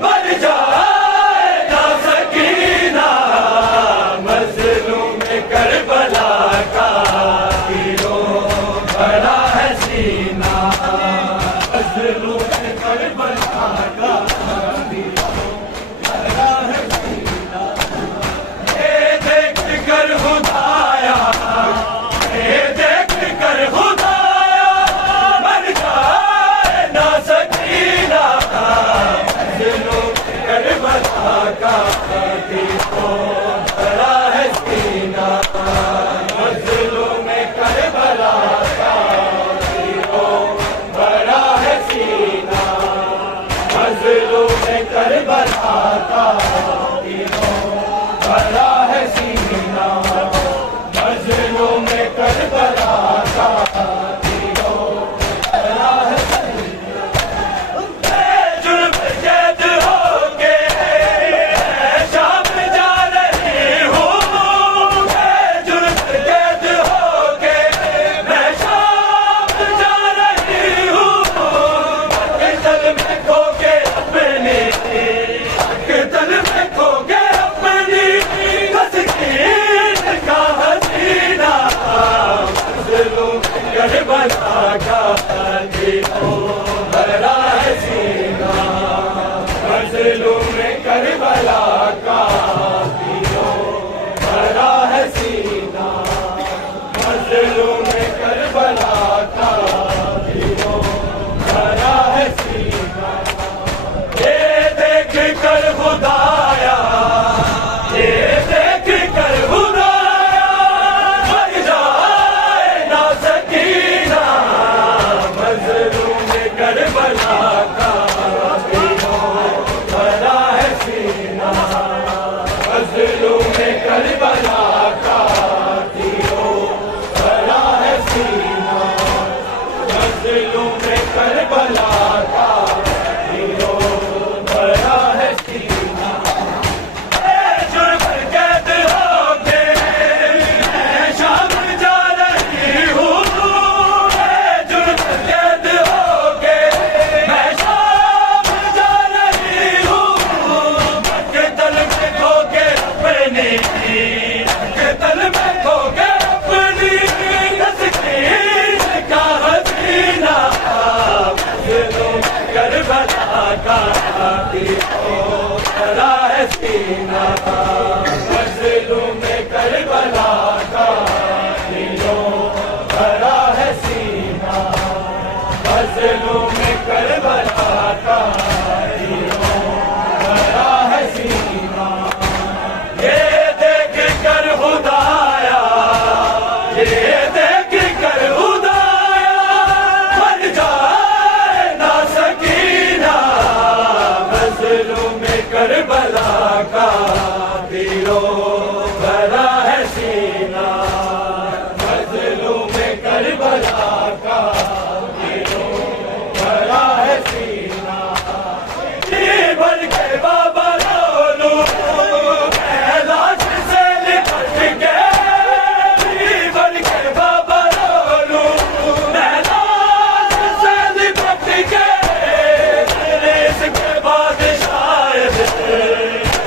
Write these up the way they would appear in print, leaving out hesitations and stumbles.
مر جائے گا سکینہ اپنی قتل میں کھو گئے اپنی تسکین کا حسینہ مظلوم کربلا کا تیروں بھرا ہے سینہ مظلوم کربلا کا تیروں بھرا ہے سینہ مظلوم کربلا کا تیروں بھرا ہے سینہ یہ دیکھ کر خدایا یہ دیکھ کر خدایا مر جائے نا سکینہ مظلوم کربلا کا تیروں بھرا ہے سینہ مظلوم کربلا کا تیروں بھرا ہے سینہ جی بھر کے بابا رو لوں میں لاش سے لپٹ کے جی بھر کے بابا رو لوں میں لاش سے لپٹ کے اس کے بعد شاید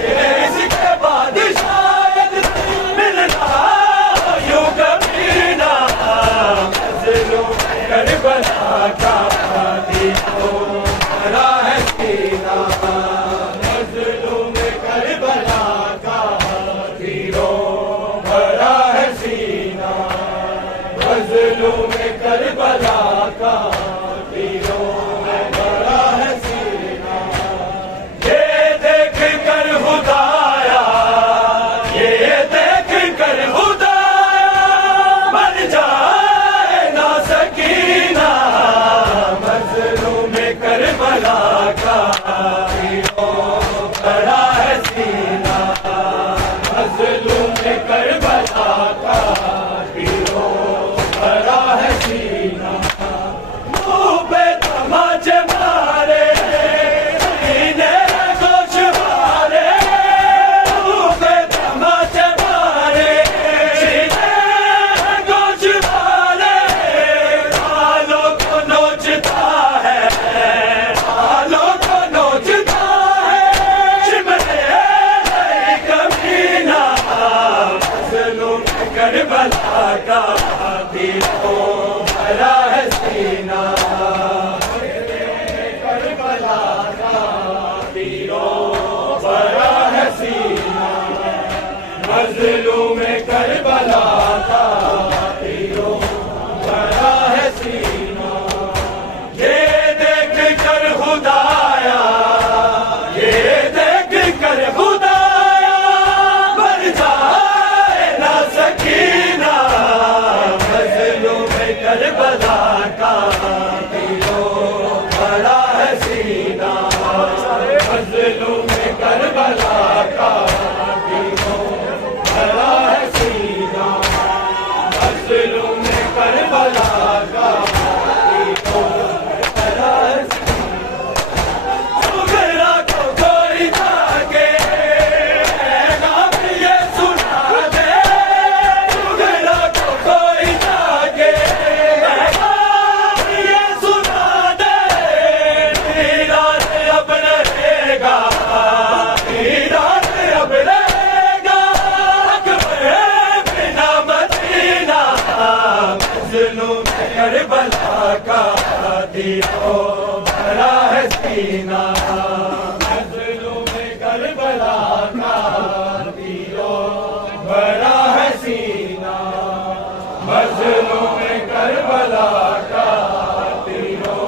اس کے بعد شاید ملنا یوں کبھی نہ مظلوم کربلا کا تیروں بھرا ہے سینہ مظلوم کربلا کا تیروں بھرا ہے سینہ مظلوم کربلا کا تیروں بھرا ہے سینہ یہ دیکھ کر خدایا یہ دیکھ کر خدایا مر جائے نا سکینہ مظلوم کربلا کا تیروں بھرا ہے سینہ مظلوم کربلا کا تیروں بھرا ہے سینہ منہ پہ تماچے مارے سینے گوش مارے منہ پہ تماچے مارے سینے گوش مارے بالوں کو نوچتا ہے بالوں کو نوچتا ہے چمڑے نہیں کمینہ مظلوم کربلا کا تیروں بھرا ہے سینہ کربلا کا تیروں بھرا ہے سینہ مظلوم کربلا کا تیروں بھرا ہے سینہ یہ دیکھ کر خدایا یہ دیکھ کر خدایا مر جائے نا سکینہ مظلوم کربلا کا تیروں بھرا ہے سینہ مظلوم کربلا کا تیروں بھرا ہے سینہ مظلوم کربلا کا تیروں بھرا ہے سغرا کو کوئی جاگے پیغام یہ سنا دے سغرا کو کوئی جاگے پیغام یہ سنا دے میرات اب رہے گا میرات اب رہے گا اکبر بنا مدینہ مظلوم کربلا کا تیروں بھرا ہے سینہ مظلوم کربلا کا تیروں بھرا ہے سینہ مظلوم کربلا کا تیروں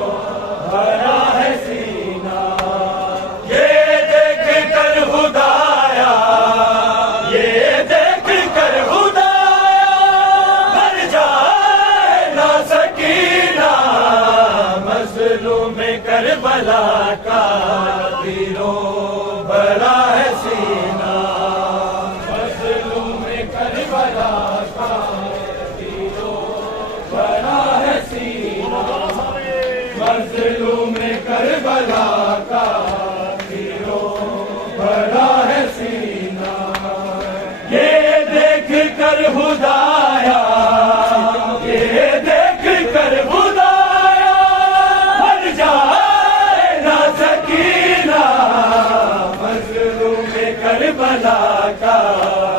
بھرا ہے سینہ یہ دیکھ کر خدایا یہ دیکھ کر خدایا مر جائے نا سکینہ مظلوم کربلا کا تیروں بھرا ہے سینہ مظلوم کربلا کا تیروں بھرا ہے سینہ مظلوم کربلا کا تیروں بھرا ہے سینہ یہ دیکھ کر خدایا یہ دیکھ کر خدایا مر جائے نا سکینہ مظلوم کربلا کا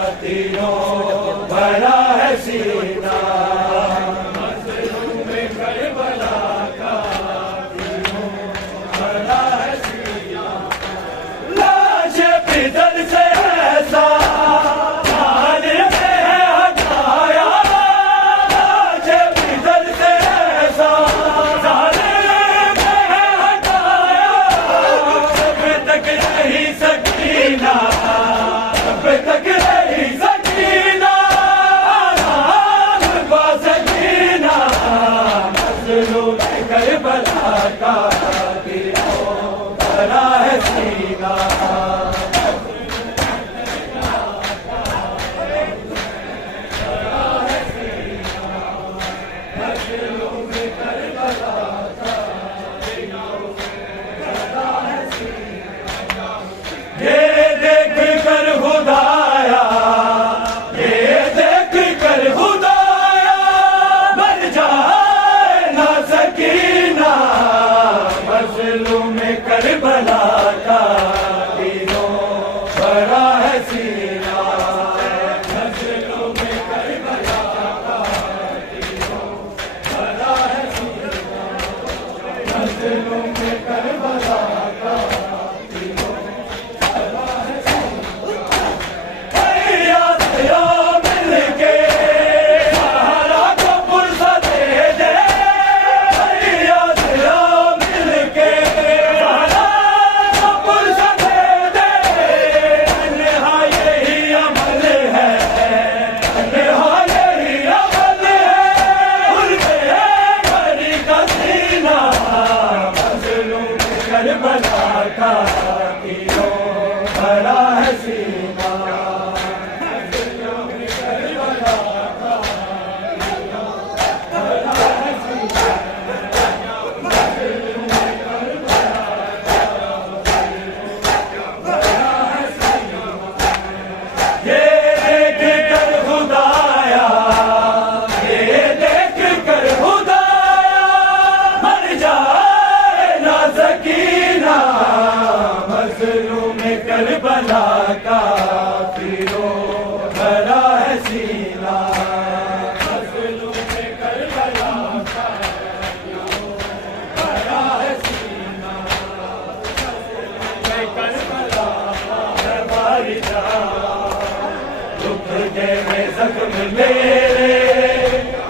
گئے زخم میرے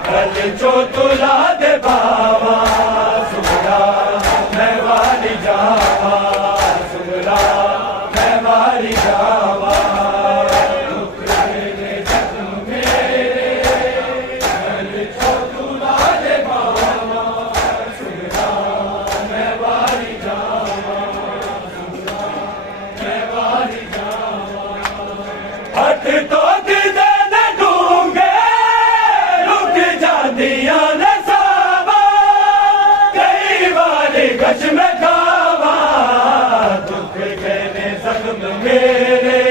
گل چو تلا دے بابا سمرا میں والی جاوا سمرا میں والی جاوا دکھ گئے زخم میرے گل چو تلا دے بابا سمرا میں والی جاوا سمرا میں والی جاوا ہٹ تو کش میں کعبہ دکھ گئے زخم میرے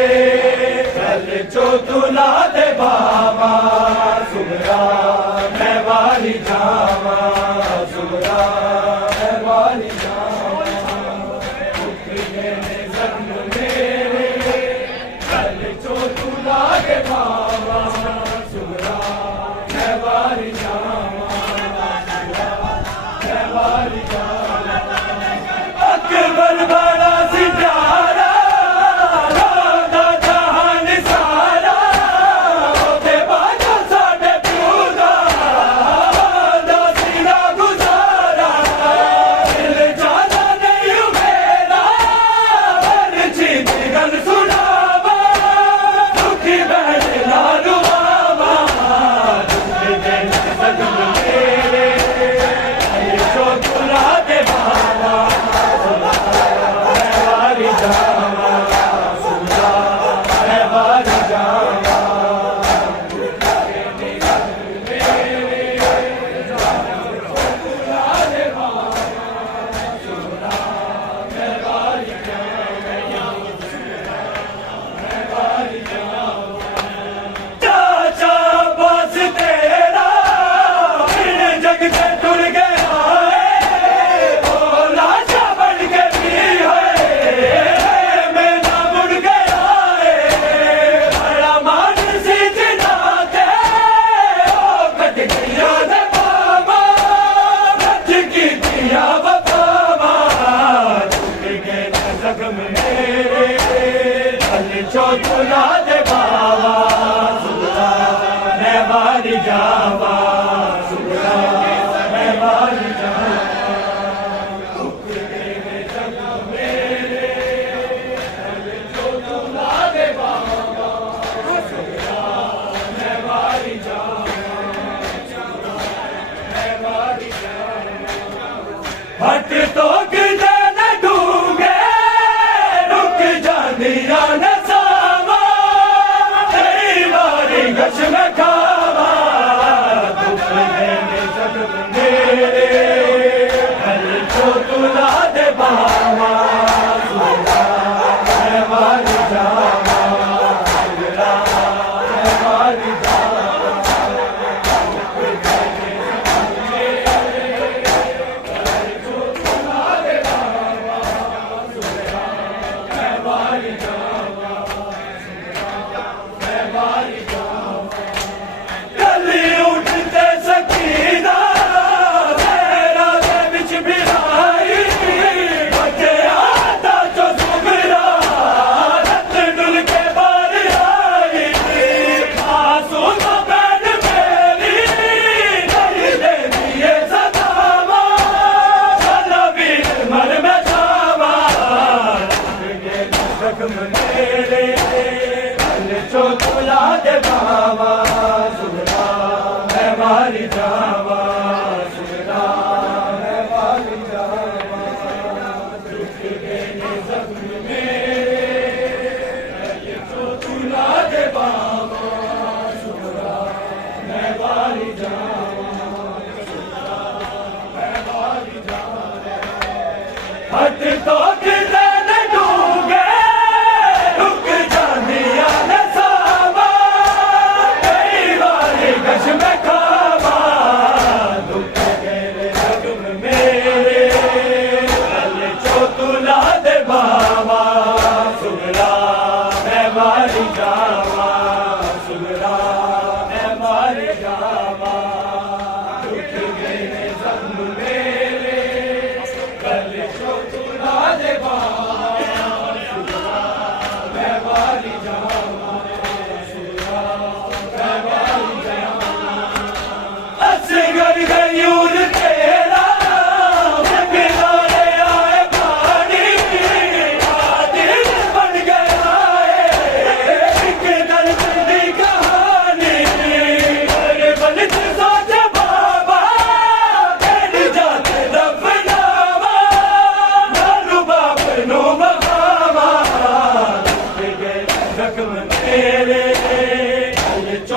گل چو تلا دے بابا سمرا میں والی جاوا سمرا میں والی جاوا دکھ گئے زخم میرے گل چو تلا دے بابا سمرا میں والی جاوا میں والی جاوا اکبر بڑا سی پیارا رودا جہان سارا دے باجا ساڈے پیو دا سینا گزارا دل جانا نہیں میرا برچی دی گل سناوا دکھی بہن نال رواوا دکھ گئے زخم میرے جو تلا دے بابا چو تلا دے بابا سمرا میں والی جاوا سمرا میں والی جاوا دکھ گئے زخم میرے چو تلا دے بابا سمرا میں والی جاوا میں والی جاوا ہٹ تو گدے نہ ڈوبے رک جاندیاں نہ کش میں کعبہ دکھ گئے زخم میرے گل چو تلا دے بابا سمرا میں والی جاوا سمرا میں والی جاوا دکھ گئے زخم میرے گل چو تلا دے بابا سمرا میں والی جاوا سمرا میں والی جاوا اٹھتے سکینہ تیرا دے بچ بلائی بچے آتا جو زمرا رت ڈل کے بار آئی آسو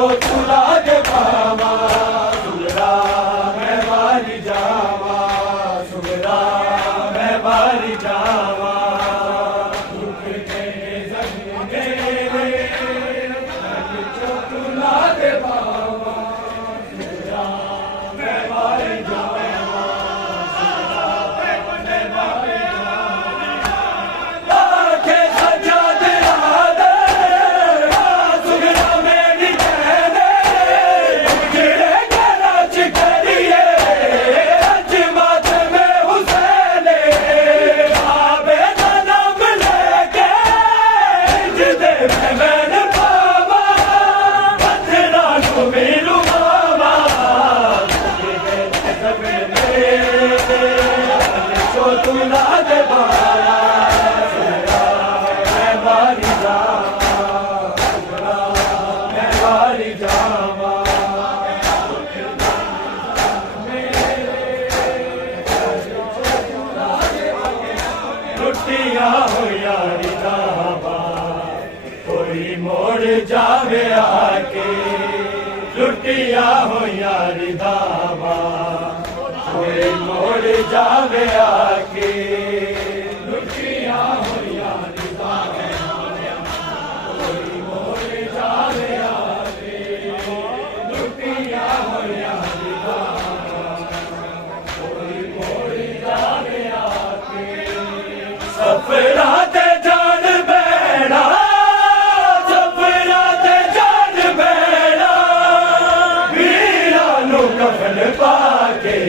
چوتلا دے پاوا سگرا میں باری جاوا سگرا میں باری جاوا چوتلا دے پاوا سگرا میں باری جاوا کوئی موڑ جاوے آکے لٹیا ہو یاری داوا کوئی موڑ جاوے آکے لٹیا ہو یاری داوا کوئی موڑ جاوے آکے لٹیا ہو یاری داوا کوئی موڑ جاوے آکے سفرات جان بیڑا سفرات جان بیڑا ویرانو کفن پاکے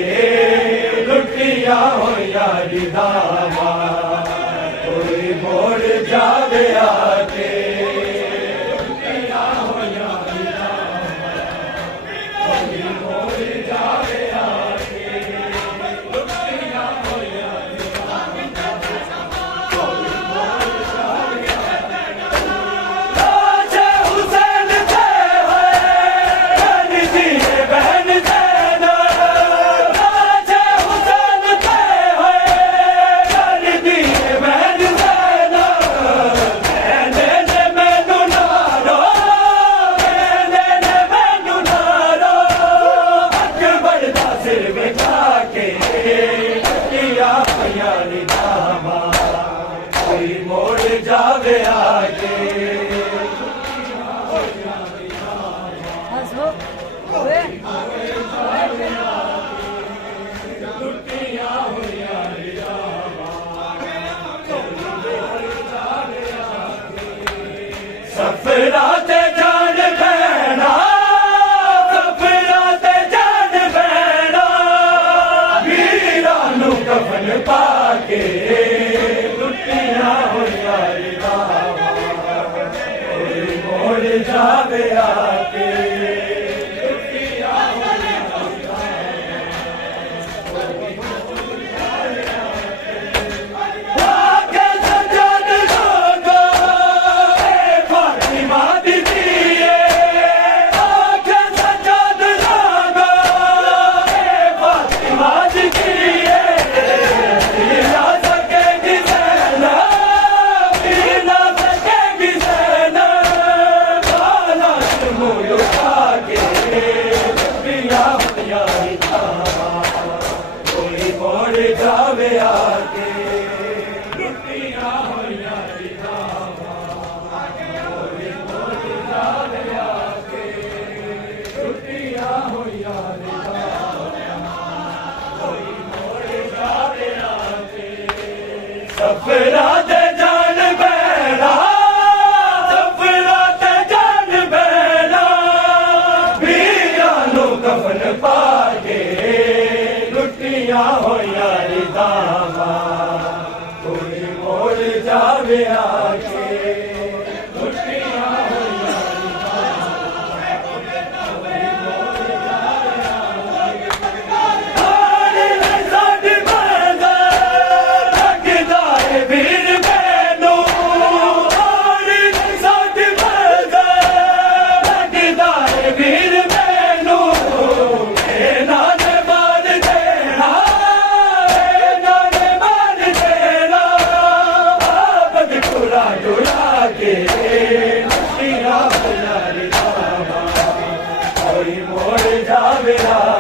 لٹیا ہو یاری داوا کوئی موڑ جاوے آکے لٹیا ہو یاری داوا کوئی موڑ جاوے آکے لٹیا ہو یاری موڑ جاوے آکے سفرات جان بیڑا سفرات جان بیڑا ویرانو کفن پاکے لٹیا ہو یاری داوا کوئی موڑ جاوے آکے لٹیا ہو یاری داوا آکے سجاد لوگو اے فاطمہ دی دیئے آکے سجاد لوگو اے فاطمہ دی دیئے پیلا سکے گی زینب پیلا سکے گی زینب بالا تمو لٹا کے لٹیا ہو یاری داوا کوئی موڑ جاوے آکے لٹیا ہو یاری داوا کوئی موڑ جاوے آکے لٹیا ہو یاری داوا کوئی موڑ جاوے آکے سفرات جان بیڑا سفرات جان بیڑا ویرانو کفن پاکے لٹیا ہو یاری داوا کوئی موڑ جاوے آکے لٹیا ہو یاری داوا ساڈی منزل لگدا ہے بھی ਕੋਈ ਮੋੜ ਜਾਵੇ ਆ